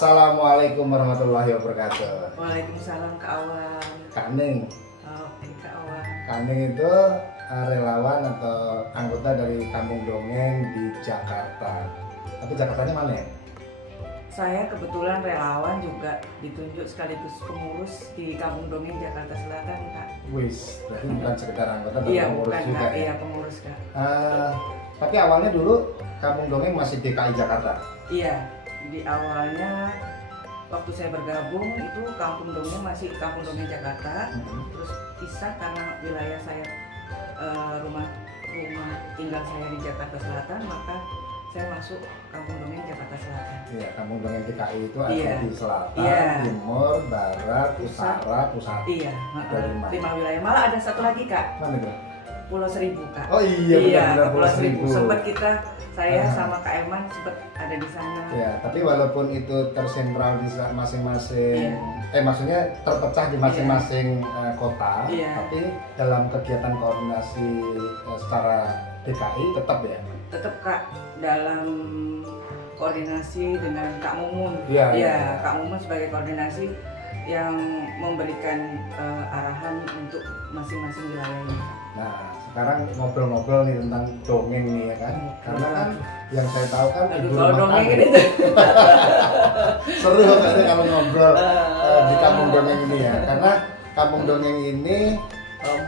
Assalamualaikum warahmatullahi wabarakatuh. Waalaikumsalam Kak Awan. Kak Ning. Oke Kak Awan. Kak Ning itu relawan atau anggota dari Kampung Dongeng di Jakarta. Tapi Jakartanya mana ya? Saya kebetulan relawan juga ditunjuk sekaligus pengurus di Kampung Dongeng Jakarta Selatan Kak. Wis, berarti bukan sekedar anggota tapi Iya pengurus bukan juga Kak, ya? iya pengurus Kak. Tapi awalnya dulu Kampung Dongeng masih DKI Jakarta. Iya, di awalnya waktu saya bergabung itu Kampung Dongeng masih Kampung Dongeng Jakarta. Terus pisah karena wilayah saya rumah tinggal saya di Jakarta Selatan, maka saya masuk Kampung Dongeng Jakarta Selatan. Iya, Kampung Dongeng DKI itu ada Iya. di selatan, Iya. timur, barat, utara, pusat. Iya, Ada 5 wilayah. Malah ada satu lagi Kak, Mana itu? Pulau Seribu Kak. Oh iya, benar-benar ke Pulau Seribu. Sempat saya Ah. sama Kak Eman sempat ada di sana. Ya, tapi walaupun itu tersentral di masing-masing, Iya. maksudnya terpecah di masing-masing kota, Iya. tapi dalam kegiatan koordinasi secara DKI tetap ya. Tetap Kak dalam koordinasi dengan Kak Mumun. Iya, Iya, iya. Kak Mumun sebagai koordinasi yang memberikan arahan untuk masing-masing wilayahnya. Nah, sekarang ngobrol-ngobrol nih tentang dongeng nih ya kan, karena kan yang saya tahu kan Aduh, ibu kalau rumah dongeng tangga. ini Seru katanya kalau ngobrol di Kampung Dongeng ini ya, karena Kampung Dongeng ini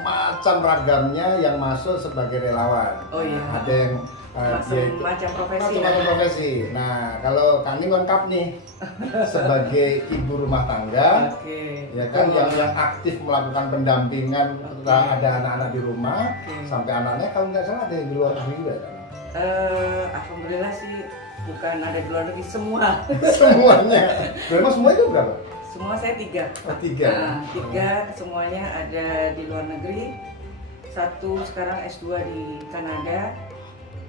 macam ragamnya yang masuk sebagai relawan. Oh iya. Ada yang macam profesi. macam profesi. Nah, kalau Kak Ning lengkap nih sebagai ibu rumah tangga, Oke. ya kan yang aktif melakukan pendampingan ketika ada anak-anak di rumah, Oke. sampai anaknya kalau nggak salah ada yang di luar negeri juga. Kan? Alhamdulillah sih bukan ada di luar negeri semua. Semuanya. Memang semua itu berapa? Semua saya 3. Oh, 3. Nah, 3 semuanya ada di luar negeri. 1 sekarang S2 di Kanada.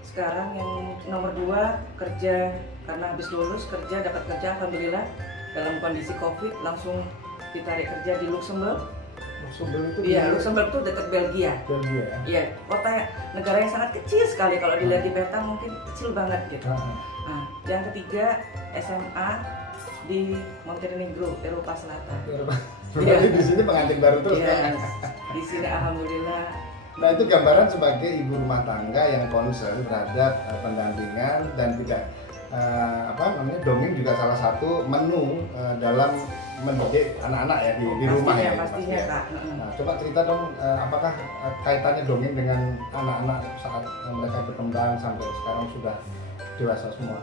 Sekarang yang nomor 2 kerja karena habis lulus kerja dapat kerja alhamdulillah dalam kondisi Covid langsung ditarik kerja di Luxembourg. Luxembourg itu Iya, Luxembourg tuh dekat Belgia. Belgia ya. Iya, kota negara yang sangat kecil sekali kalau dilihat di peta mungkin kecil banget gitu. Nah, yang ketiga SMA di Montenegro, Eropa Selatan. Berarti di sini pengantin baru terus Iya, kan? di sini alhamdulillah. Nah, itu gambaran sebagai ibu rumah tangga yang concern terhadap pendampingan dan tidak dongeng juga salah satu menu dalam mendidik anak-anak ya di rumah ya. Pastinya Kak. Nah, coba cerita dong, apakah kaitannya dongeng dengan anak-anak saat mereka berkembang sampai sekarang sudah dewasa semua?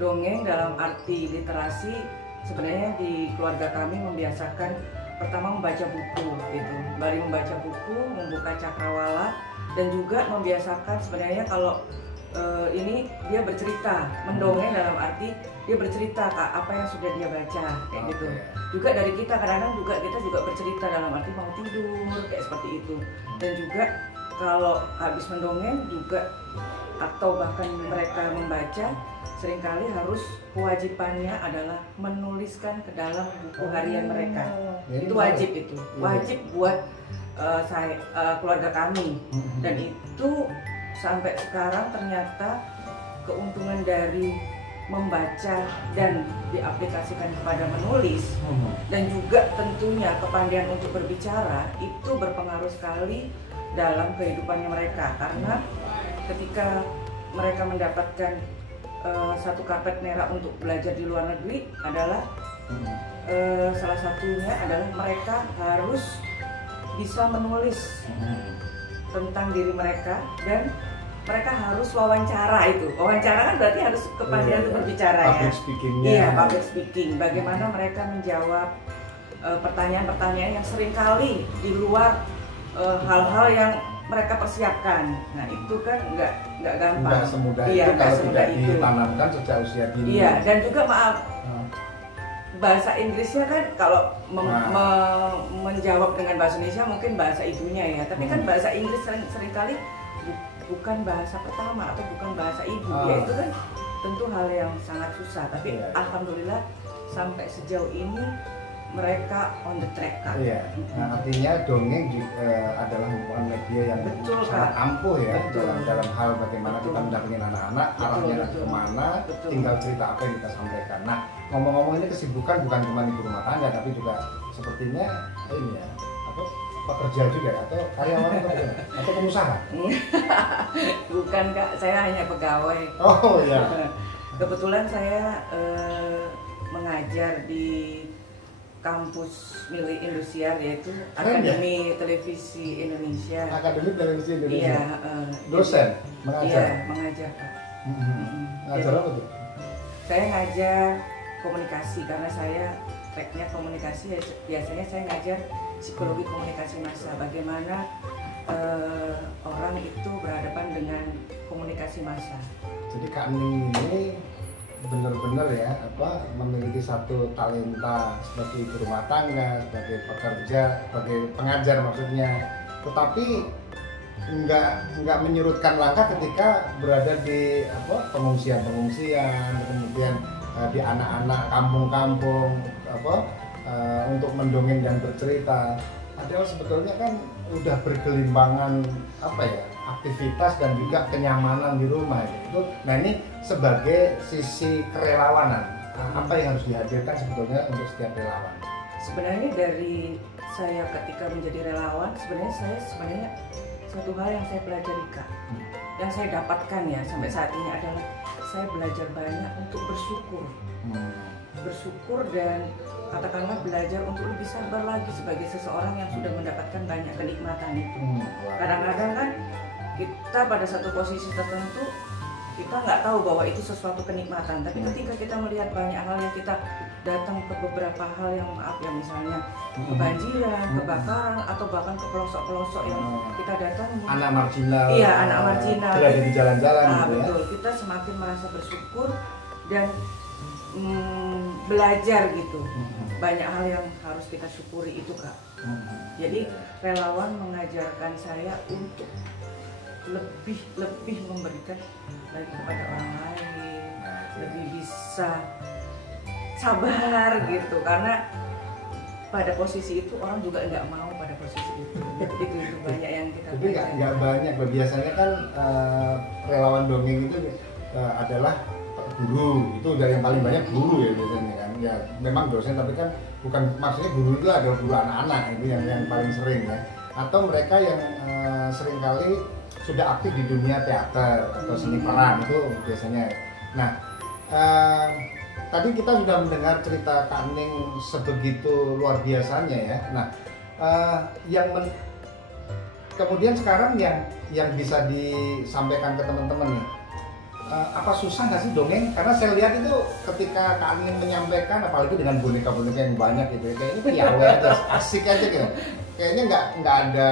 Dongeng dalam arti literasi sebenarnya di keluarga kami membiasakan pertama membaca buku gitu. Dari membaca buku, membuka cakrawala dan juga membiasakan sebenarnya kalau ini dia bercerita, mendongeng dalam arti dia bercerita Kak apa yang sudah dia baca kayak gitu. Juga dari kita kadang-kadang kita juga bercerita dalam arti mau tidur kayak seperti itu. Dan juga kalau habis mendongeng juga atau bahkan mereka membaca seringkali harus kewajibannya adalah menuliskan ke dalam buku harian mereka. Itu wajib itu, wajib buat keluarga kami. Dan itu sampai sekarang ternyata keuntungan dari membaca dan diaplikasikan kepada menulis dan juga tentunya kepandaian untuk berbicara itu berpengaruh sekali dalam kehidupannya mereka, karena ketika mereka mendapatkan satu karpet merah untuk belajar di luar negeri adalah salah satunya adalah mereka harus bisa menulis tentang diri mereka dan mereka harus wawancara itu. Wawancara kan berarti harus kepandaian untuk berbicara ya. Public speakingnya. Iya, public speaking. Bagaimana mereka menjawab pertanyaan-pertanyaan yang seringkali di luar hal-hal yang mereka persiapkan. Nah itu kan nggak gampang. Nggak semudah iya, itu kalau semudah tidak itu. ditanamkan sejak usia dini. Iya, dan juga maaf bahasa Inggrisnya kan kalau menjawab dengan bahasa Indonesia mungkin bahasa ibunya ya. Tapi kan bahasa Inggris seringkali bukan bahasa pertama atau bukan bahasa ibu. Ya itu kan tentu hal yang sangat susah. Tapi alhamdulillah sampai sejauh ini mereka on the track, Kak. Iya. Nah, artinya dongeng adalah merupakan media yang Betul, sangat Kak. ampuh ya Betul. dalam hal bagaimana Betul. kita mendampingi anak-anak, arahnya nanti betul. kemana, Betul. tinggal cerita apa yang kita sampaikan. Nah, ngomong-ngomong ini kesibukan bukan cuma ibu rumah tangga, tapi juga sepertinya ini ya, apa pekerja juga atau karyawan atau pengusaha. Bukan, Kak, saya hanya pegawai. Oh ya. Kebetulan saya mengajar di kampus milik Indosiar, yaitu Keren ya? Akademi Televisi Indonesia. Akademi Televisi Indonesia. Iya, Dosen, mengajar. Iya, mengajar, Kak. Ngajar Jadi, apa tuh? saya ngajar komunikasi karena saya tracknya komunikasi. Biasanya saya ngajar psikologi komunikasi massa, bagaimana orang itu berhadapan dengan komunikasi massa. Jadi Kak Ning ini benar-benar ya memiliki satu talenta sebagai ibu rumah tangga, sebagai pekerja, sebagai pengajar maksudnya, tetapi nggak menyurutkan langkah ketika berada di pengungsian, kemudian di anak-anak kampung-kampung untuk mendongeng dan bercerita. Padahal sebetulnya kan udah bergelimbangan aktivitas dan juga kenyamanan di rumah gitu. Nah, ini sebagai sisi kerelawanan, apa yang harus dihadirkan sebetulnya untuk setiap relawan? Sebenarnya dari saya ketika menjadi relawan, sebenarnya satu hal yang saya pelajari, Kak, yang saya dapatkan ya sampai saat ini adalah saya belajar banyak untuk bersyukur dan katakanlah belajar untuk lebih sabar lagi sebagai seseorang yang sudah mendapatkan banyak kenikmatan itu. Kadang-kadang kan kita pada satu posisi tertentu kita nggak tahu bahwa itu sesuatu kenikmatan, tapi ketika kita melihat banyak hal yang kita datang ke beberapa hal yang misalnya kebanjiran, kebakaran, atau bahkan ke pelosok-pelosok yang kita datang, anak marginal, iya, anak marginal berada di jalan-jalan gitu ya. Betul, kita semakin merasa bersyukur dan belajar gitu. Banyak hal yang harus kita syukuri itu, Kak. Jadi relawan mengajarkan saya untuk lebih memberikan lagi kepada orang lain, lebih bisa sabar gitu, karena pada posisi itu orang juga nggak mau pada posisi itu. Itu banyak yang kita tapi nggak banyak. Biasanya kan relawan dongeng itu adalah guru, itu udah yang paling banyak guru ya biasanya kan. Ya memang dosen, tapi kan bukan maksudnya guru itu adalah guru anak-anak, itu yang paling sering ya. Atau mereka yang seringkali sudah aktif di dunia teater atau seni peran, itu biasanya. Nah, tadi kita sudah mendengar cerita Kak Ning sebegitu luar biasanya ya. Nah, kemudian sekarang yang bisa disampaikan ke teman-teman nih, apa susah nggak sih dongeng? Karena saya lihat itu ketika Kak Ning menyampaikan, apalagi dengan boneka-boneka yang banyak gitu, kayak ini piawai aja, asik aja gitu. Kayaknya nggak ada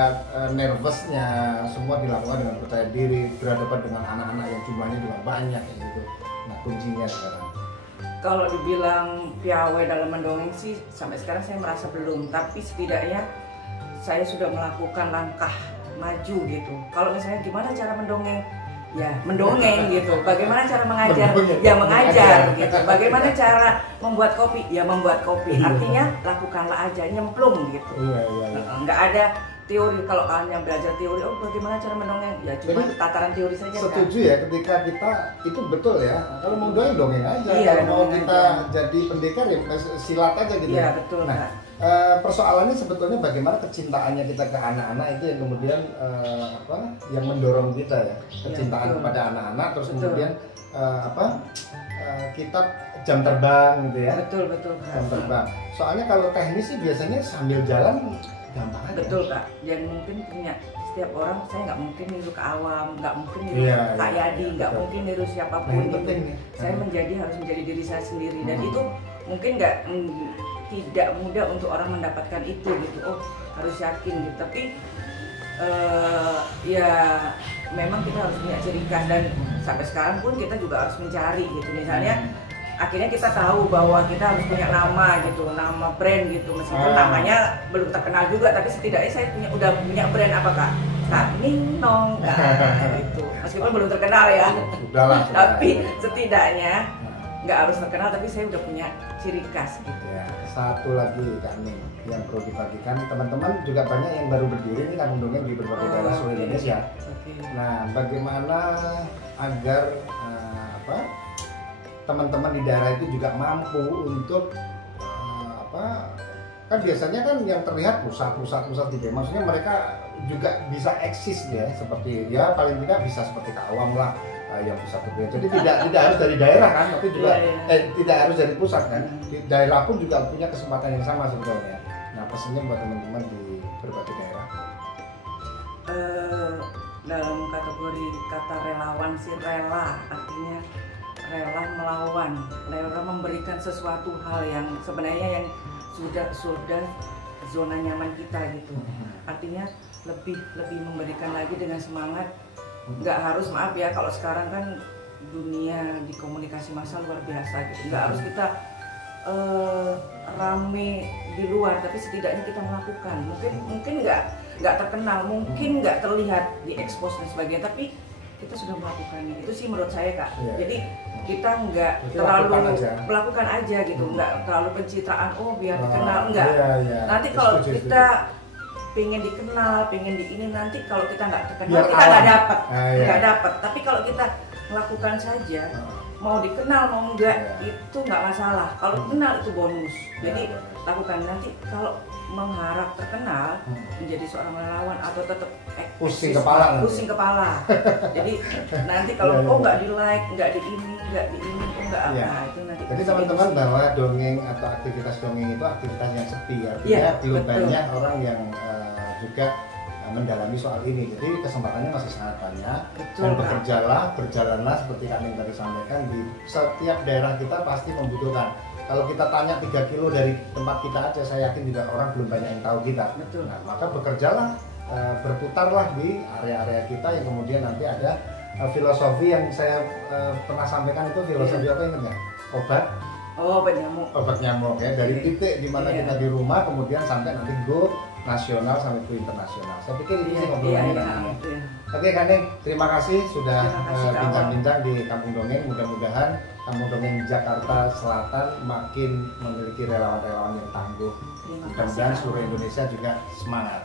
nervousnya, semua dilakukan dengan percaya diri, berhadapan dengan anak-anak yang jumlahnya juga banyak kayak gitu. Nah, kuncinya sekarang. Kalau dibilang piawai dalam mendongeng sih sampai sekarang saya merasa belum, tapi setidaknya saya sudah melakukan langkah maju gitu. Kalau misalnya gimana cara mendongeng, ya mendongeng gitu. Bagaimana cara mengajar, ya mengajar gitu. Bagaimana cara membuat kopi, ya membuat kopi. Artinya lakukanlah aja, nyemplung gitu. Nggak ada teori. Kalau kalian belajar teori, bagaimana cara mendongeng, ya cuma tataran teori saja. Setuju kan? Ya, ketika kita itu betul ya. Kalau mau dongeng aja. Iya, kalau mau kita jadi pendekar ya silat aja gitu. Iya, betul. Nah, persoalannya sebetulnya bagaimana kecintaannya kita ke anak-anak itu yang kemudian yang mendorong kita ya, kecintaan ya, kepada anak-anak, terus betul. Kemudian kita jam terbang gitu ya. Betul. Jam terbang. Soalnya kalau teknis sih biasanya sambil jalan gampang aja. Betul, Kak. Dan mungkin punya setiap orang, saya nggak mungkin niru ke awam, nggak mungkin niru Kak Yadi, nggak mungkin niru siapapun. Nah, penting nih. Saya harus menjadi diri saya sendiri, dan itu mungkin tidak mudah untuk orang mendapatkan itu gitu. Harus yakin gitu. Tapi ya memang kita harus punya ciri khas, dan sampai sekarang pun kita juga harus mencari gitu. Misalnya akhirnya kita tahu bahwa kita harus punya nama gitu, nama brand gitu, meskipun namanya belum terkenal juga, tapi setidaknya saya udah punya brand apa, Kak Ning Nong, itu meskipun belum terkenal ya. Sudahlah. Tapi setidaknya nggak harus terkenal, tapi saya udah punya ciri khas gitu. Ya, satu lagi Kak Ning yang perlu dibagikan, teman-teman juga banyak yang baru berdiri nih kampung dongeng di berbagai daerah seluruh Indonesia. Nah, bagaimana agar teman-teman di daerah itu juga mampu untuk kan biasanya kan yang terlihat pusat di maksudnya mereka juga bisa eksis ya, seperti ya paling tidak bisa seperti Kawam lah, yang pusat kedua. Jadi tidak harus dari daerah kan, tapi juga tidak harus dari pusat kan. Di daerah pun juga punya kesempatan yang sama sebetulnya. Nah, pesannya buat teman-teman di berbagai daerah. Dalam kategori kata relawan sih, rela artinya rela melawan, rela memberikan sesuatu hal yang sebenarnya yang sudah zona nyaman kita gitu. Artinya lebih memberikan lagi dengan semangat. Nggak harus, maaf ya, kalau sekarang kan dunia di komunikasi massa luar biasa gitu. Nggak harus kita rame di luar, tapi setidaknya kita melakukan. Mungkin nggak terkenal, mungkin nggak terlihat di expose dan sebagainya, tapi kita sudah melakukannya. Itu sih menurut saya, Kak. Jadi kita nggak terlalu melakukan aja gitu, nggak terlalu pencitraan, oh biar dikenal, enggak. Nanti kalau kita pengen dikenal, pengen di ini, nanti kalau kita nggak terkenal kita nggak dapat. Tapi kalau kita melakukan saja, mau dikenal mau enggak itu nggak masalah. Kalau kenal itu bonus. Jadi lakukan. Nanti kalau mengharap terkenal menjadi seorang relawan atau tetap pusing kepala. Jadi nanti kalau nggak di like, nggak di ini, nggak apa, itu nanti. Jadi teman-teman bahwa dongeng atau aktivitas dongeng itu aktivitas yang sepi, artinya belum banyak orang yang juga mendalami soal ini. Jadi kesempatannya masih sangat banyak. Dan berjalanlah seperti kami tadi sampaikan, di setiap daerah kita pasti membutuhkan. Kalau kita tanya 3 kilo dari tempat kita aja, saya yakin juga orang belum banyak yang tahu kita. Nah, maka bekerjalah, berputarlah di area-area kita yang kemudian nanti ada filosofi yang saya pernah sampaikan itu filosofi apa ingatnya? Obat nyamuk ya, dari titik dimana kita di rumah kemudian sampai nanti go nasional sampai ke internasional. Saya pikir ini sih ngobrolannya. Oke Kak Ning, terima kasih sudah bincang-bincang di Kampung Dongeng. Mudah-mudahan Kampung Dongeng Jakarta Selatan makin memiliki relawan-relawan yang tangguh. Mudah-mudahan seluruh Indonesia juga semangat.